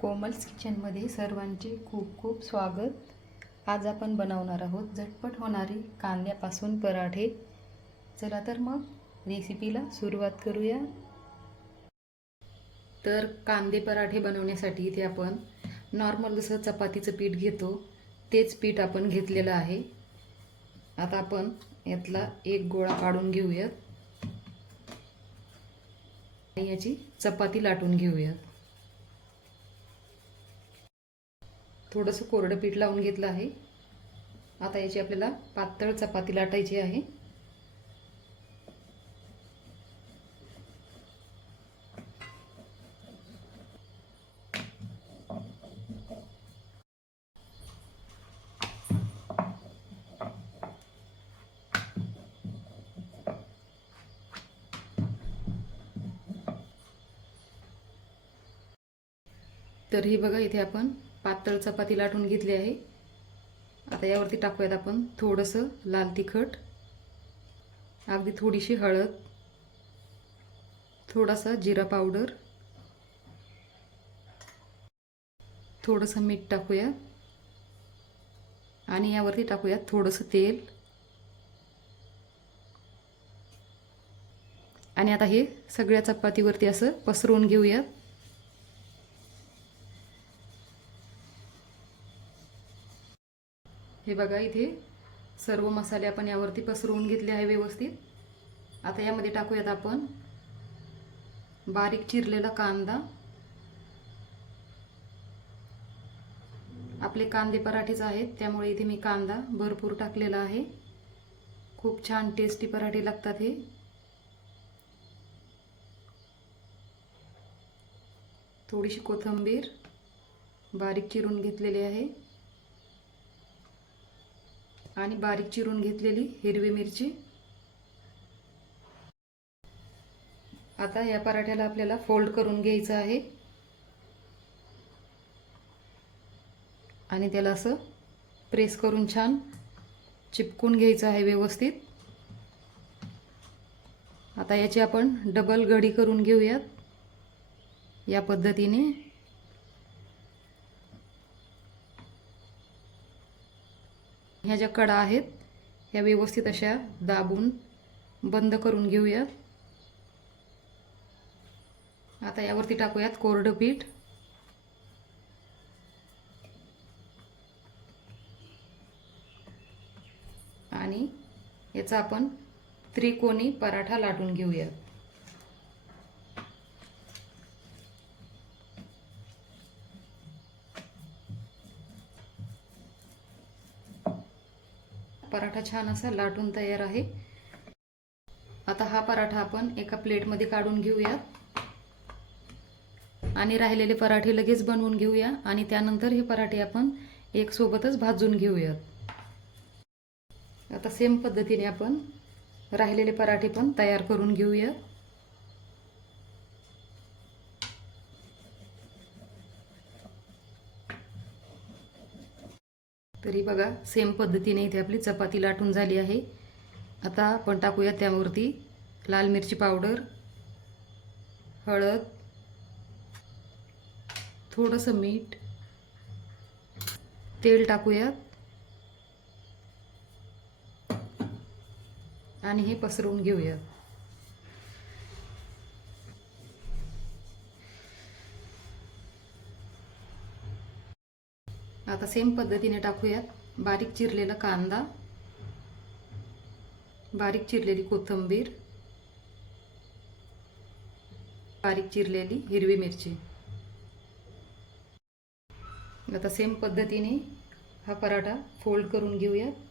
कोमल्स किचनमध्ये सर्वांचे खूप खूप स्वागत. आज आपण बनवणार आहोत झटपट होणारी कांद्यापासून पराठे. चला तर मग रेसिपीला सुरुवात करूया. तर कांदे पराठे बनवण्यासाठी इथे आपण नॉर्मल जसं चपातीचं पीठ घेतो तेच पीठ आपण घेतलेलं आहे. आता आपण यातला एक गोळा काढून घेऊयात. आणि याची चपाती लाटून घेऊयात. थोडंसं कोरडं पीठ लावून घेतलं आहे. आता याची आपल्याला पातळ चपाती लाटायची आहे. तर ही बघा इथे आपण पातळ चपाती लाटून घेतली आहे. आता यावरती टाकूयात आपण थोडंसं लाल तिखट. अगदी थोडीशी हळद. थोडासा जिरा पावडर. थोडंसं मीठ टाकूया. आणि यावरती टाकूयात थोडंसं तेल. आणि आता हे सगळ्या चपातीवरती असं पसरवून घेऊयात. हे बघा इथे सर्व मसाले आपण यावरती पसरवून घेतले आहे व्यवस्थित. आता यामध्ये टाकूयात आपण बारीक चिरलेला कांदा. आपले कांदे पराठेच आहेत त्यामुळे इथे मी कांदा भरपूर टाकलेला आहे. खूप छान टेस्टी पराठे लागतात हे. थोडीशी कोथिंबीर बारीक चिरून घेतलेली आहे. आणि बारीक चिरून घेतलेली हिरवी मिरची. आता या पराठ्याला आपल्याला फोल्ड करून घ्यायचं आहे. आणि त्याला असं प्रेस करून छान चिपकून घ्यायचं आहे व्यवस्थित. आता याची आपण डबल घडी करून घेऊयात. या पद्धतीने ह्या ज्या कडा आहेत ह्या व्यवस्थित अशा दाबून बंद करून घेऊयात आता यावरती टाकूयात कोरडं पीठ. आणि याचा आपण त्रिकोणी पराठा लाटून घेऊयात. पराठा छान असा लाटून तयार आहे. आता हा पराठा आपण एका प्लेटमध्ये काढून घेऊयात. आणि राहिलेले पराठे लगेच बनवून घेऊया. आणि त्यानंतर हे पराठे आपण एक सोबतच भाजून घेऊयात. आता सेम पद्धतीने आपण राहिलेले पराठे पण तयार करून घेऊयात. तरी बघा सेम पद्धतीने इथे आपली चपाती लाटून झाली आहे. आता आपण टाकूया त्यावरती लाल मिरची पावडर हळद थोडंसं मीठ तेल टाकूयात. आणि हे पसरवून घेऊयात. आता सेम पद्धतीने टाकूयात. बारीक चिरलेला कांदा बारीक चिरलेली कोथिंबीर बारीक चिरलेली हिरवी मिरची. आता सेम पद्धतीने हा पराठा फोल्ड करून घेऊयात.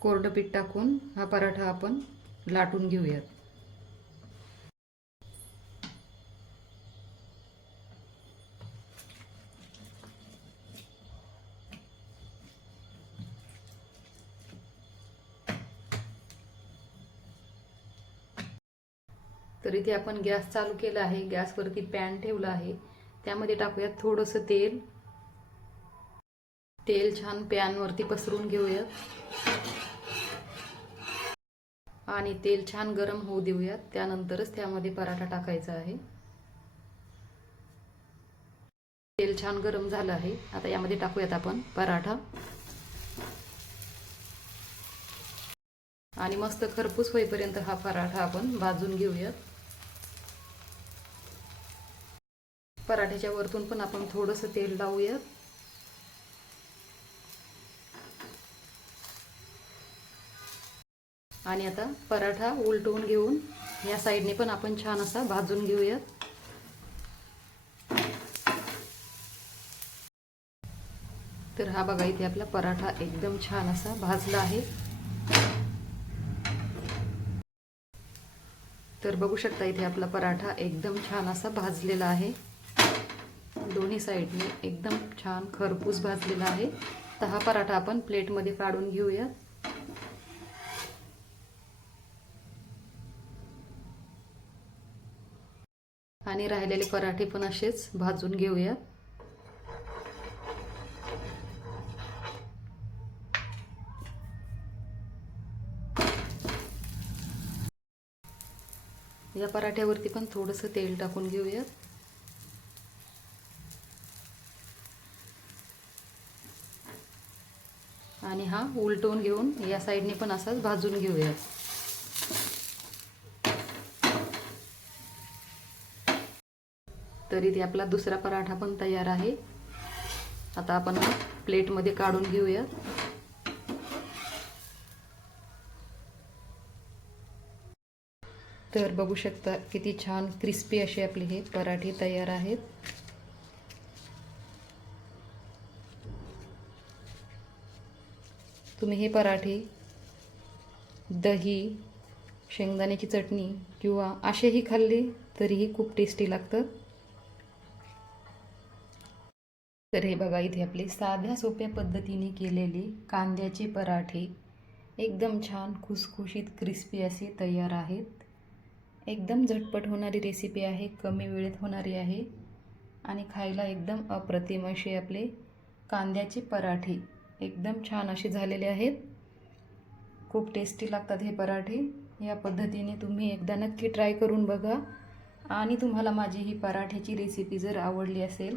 कोरडं पीठ टाकून हा पराठा आपण लाटून घेऊयात. तर इथे आपण गॅस चालू केला आहे गॅसवरती पॅन ठेवला आहे. त्यामध्ये टाकूयात थोडंसं तेल. तेल छान पॅनवरती पसरून घेऊयात. आणि तेल छान गरम होऊ देऊयात. त्यानंतरच त्यामध्ये पराठा टाकायचा आहे. तेल छान गरम झालं आहे. आता यामध्ये टाकूयात आपण पराठा. आणि मस्त खरपूस होईपर्यंत हा पराठा आपण भाजून घेऊयात. पराठ्याच्या वरतून पण आपण थोडंसं तेल लावूयात. आणि आता पराठा उलटवून घेऊन या साईडने पण आपण छान असा भाजून घेऊयात. तर हा बघा इथे आपला पराठा एकदम छान असा भाजला आहे. तर बघू शकता इथे आपला पराठा एकदम छान असा भाजलेला आहे. दोन्ही साईडने एकदम छान खरपूस भाजलेला आहे. तर हा पराठा आपण प्लेटमध्ये काढून घेऊयात. आणि राहिलेले पराठे पण असेच भाजून घेऊयात या पराठ्यावरती पण थोडंसं तेल टाकून घेऊयात आणि हा उलटवून घेऊन या साईडने पण असाच भाजून घेऊयात तरी ते आपला दुसरा पराठा पण तयार आहे. आता आपण प्लेटमध्ये काढून घेऊयात तर बघू शकता किती छान क्रिस्पी असे आपले हे पराठे तयार आहेत. तुम्ही हे पराठे दही शेंगदाण्याची चटणी किंवा असेही खाल्ले तरीही खूप टेस्टी लागतं. तर हे बघा इथे आपले साध्या सोप्या पद्धतीने केलेले कांद्याचे पराठे. एकदम छान खुसखुशीत क्रिस्पी असे तयार आहेत. एकदम झटपट होणारी रेसिपी आहे कमी वेळेत होणारी आहे. आणि खायला एकदम अप्रतिम असे आपले कांद्याचे पराठे. एकदम छान असे झालेले आहेत. खूप टेस्टी लागतात हे पराठे. या पद्धतीने तुम्ही एकदा नक्की ट्राय करून बघा. आणि तुम्हाला माझी ही पराठ्याची रेसिपी जर आवडली असेल